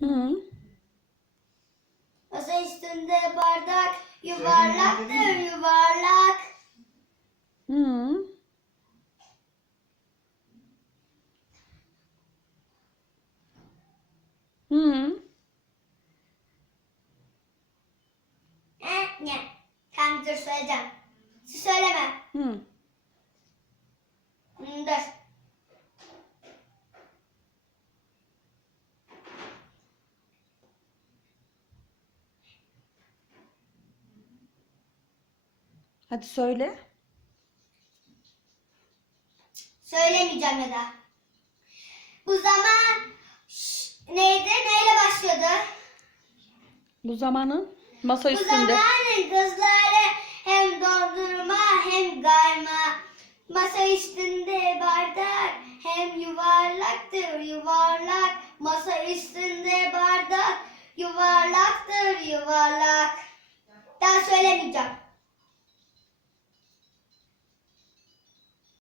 Hı. Masa üstünde bardak yuvarlaktır yuvarlak. Hı. Hı. Eh, ne? Tamam dur söyleyeceğim. Siz söyleme. Hı. Hmm, Dur. Hadi söyle. Söylemeyeceğim ya da. Bu zaman Şş, neydi? Neyle başladı? Bu zamanın masa Bu üstünde. zamanın kızları hem dondurma hem kayma. Masa üstünde bardak hem yuvarlaktır yuvarlak. Masa üstünde bardak yuvarlaktır yuvarlak. Daha söylemeyeceğim.